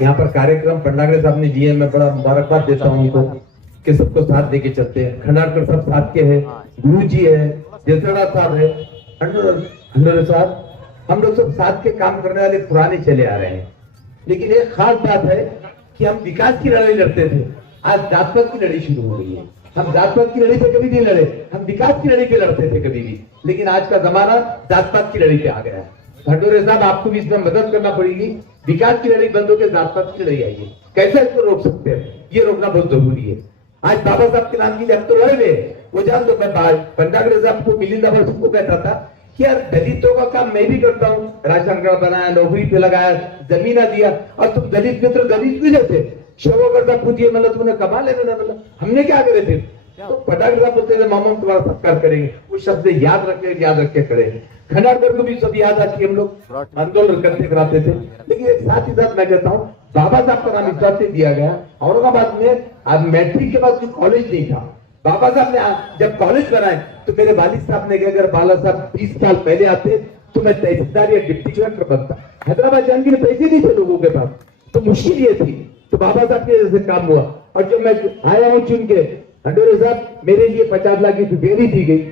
यहाँ पर कार्यक्रम भंडारे साहब ने दिए, मैं बड़ा मुबारकबाद देता हूँ उनको कि सबको साथ लेके चलते हैं। खंडारकर साहब साथ के हैं, गुरु जी है, जसड़ा साहब है, हंडोरे साहब, हम लोग सब साथ के काम करने वाले पुराने चले आ रहे हैं। लेकिन एक खास बात है कि हम विकास की लड़ाई लड़ते थे, आज जात पात की लड़ाई शुरू हो गई है। हम जात पात की लड़ाई पे कभी नहीं लड़े, हम विकास की लड़ाई पे लड़ते थे कभी भी, लेकिन आज का जमाना जात पात की लड़ाई पे आ गया है। हंडोरे साहब आपको भी इसमें मदद करना पड़ेगी, विकास की लड़ाई बंद होकर जात पात की लड़ाई आई है। कैसे इसको रोक सकते हैं, ये रोकना बहुत जरूरी है। आज बाबा साहब के नाम की जब तो लड़ गए, वो जान दो, मैं भंडारे साहब को मिलिंदा सबको कहता था कि यार दलितों का काम मैं भी करता हूँ, राशन कार्ड बनाया, नौकरी पे लगाया, जमीन दिया, और तुम दलित मित्र दलित भी जैसे शवों करता पूछिए, मतलब तुमने कमा लेना, मतलब हमने क्या करे थे। तो फटाक साहब बोलते थे मामा तुम्हारा सत्कार करेंगे, वो शब्द याद रखे करेंगे। खंडारकर को भी सब याद आती, हम लोग आंदोलन करते कराते थे। लेकिन साथ ही साथ मैं कहता हूँ बाबा साहब का नाम इस बात से दिया गया, औरंगाबाद में आज मैट्रिक के बाद कोई कॉलेज नहीं था, बाबा साहब ने जब कॉलेज बनाए तो मेरे वालिद साहब ने कहा अगर बाला साहब 20 साल पहले आते तो मैं तहसीलदार या डिप्टी कलेक्टर बनता। हैदराबाद जाने के लिए पैसे नहीं थे लोगों के पास, तो मुश्किल ये थी, तो बाबा साहब के जैसे काम हुआ। और जब मैं आया हूँ चुन के, हंडोरे साहब मेरे लिए 50 लाख की सुपेरी दी गई,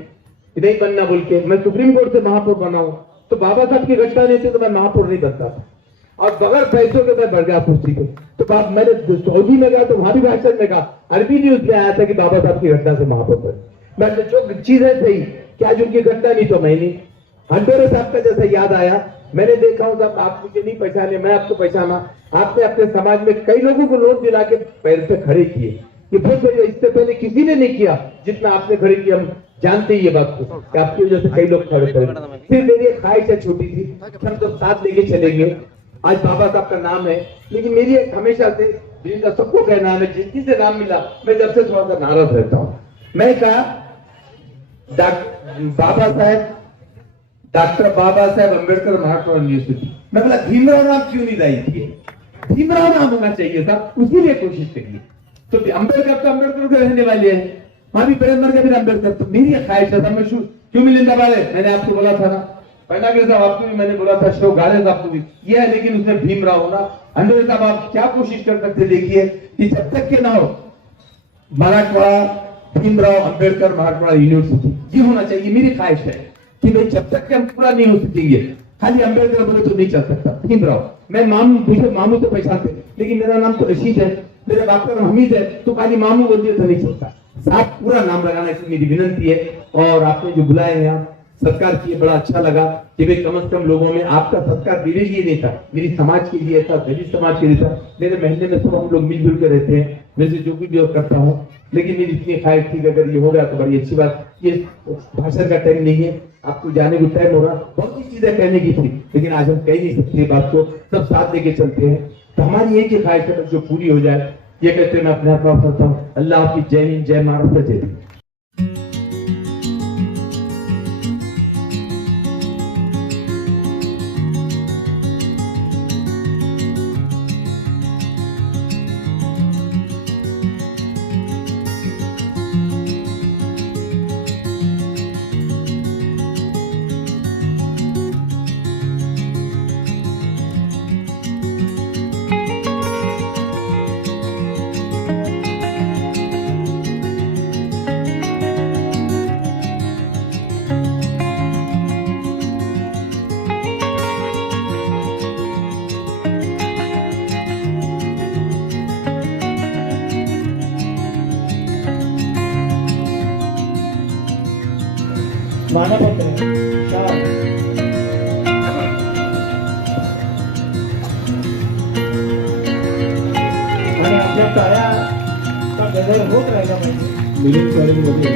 नहीं बनना बोल के, मैं सुप्रीम कोर्ट से महापौर बना हूं, तो बाबा साहब की घटना नहीं थी तो मैं महापौर नहीं बनता था, और बगैर पैसों के मैं बढ़ गया कुर्सी पे। तो बाप मैंने सऊदी में गया तो वहां भी भाषण में कहा, अरबी न्यूज में आया था कि बाबा साहब की घटना से महापौर बने। मैं जो चीज है सही, क्या जो उनकी घटना नहीं तो मैं नहीं। हंडोरे साहब का जैसा याद आया, मैंने देखा हूं साहब आप मुझे नहीं पहचाने, मैं आपको पहचाना, आपने अपने समाज में कई लोगों को लोन दिला के पैर पे खड़े किए, ये बहुत बड़ी, इससे पहले किसी ने नहीं किया जितना आपने खड़े किया। हम जानते ही ये बात को कि आपकी वजह से कई लोग खड़े खड़े। फिर मेरी एक ख्वाहिश है छोटी सी कि हम सब साथ लेके चलेंगे। आज बाबा साहब का नाम है, लेकिन मेरी एक हमेशा से जिनका सबको कहना है, जिसकी से नाम मिला मैं जब से थोड़ा सा नाराज रहता हूँ। मैं कहा डॉक्टर बाबा साहेब अम्बेडकर महाराष्ट्र यूनिवर्सिटी, मैं बोला भीमराव नाम क्यों नहीं लाई थी, भीमराव नाम होना चाहिए था, उसी लिए कोशिश करिए। तो अम्बेडकर तो अम्बेडकर के रहने वाले हैं, वहां भी प्रेम का भी अम्बेडकर। तो मेरी ख्वाहिश है, मैं क्यों मिलिंदा वाले, मैंने आपको बोला था ना, भंडारे साहब आपको भी मैंने बोला था, शिव गाड़े साहब को भी ये है, लेकिन उसमें भीमराव होना। हंडोरे साहब आप क्या कोशिश कर सकते, देखिए कि जब तक के ना हो मराठवाड़ा भीमराव अम्बेडकर मराठवाड़ा यूनिवर्सिटी ये होना चाहिए। मेरी ख्वाहिश है कि भाई जब तक के हम पूरा नहीं हो सकेंगे, खाली अम्बेडकर बोले तो नहीं चल सकता। भीमराव, मैं मामू, मुझे मामू से पहचानते, लेकिन मेरा नाम तो रशीद है, मेरे बाप का नाम हमीद है, तो खाली मामू बोल दिया तो नहीं चलता, साफ पूरा नाम लगाना इसकी मेरी विनंती है। और आपने जो बुलाए हैं यहाँ सत्कार किए, बड़ा अच्छा लगा कि भाई कम से कम लोगों में आपका सत्कार मेरे लिए नहीं था, मेरी समाज के लिए था, दलित समाज के लिए था। मेरे महल्ले में सब हम लोग मिलजुल कर रहते हैं, वैसे जो कुछ भी करता हूँ, लेकिन मेरी इतनी ख्वाहिश थी कि अगर ये हो गया तो बड़ी अच्छी बात। ये भाषण का टाइम नहीं है, आपको जाने को टाइम हो रहा, बहुत सी चीजें कहने की थी, लेकिन आज हम कह नहीं सकते बात को, सब साथ लेके चलते हैं। तो हमारी एक ही ख्वाहिश है जो पूरी हो जाए, ये कहते मैं अपने आप में करता हूँ। अल्लाह आपकी जय हिंद, जय महाराष्ट्र, जय हिंद। मानपत्र आणि आपल्या टाळ्या का गजर होत राहिला पाहिजे। मिलिंद कॉलेजमध्ये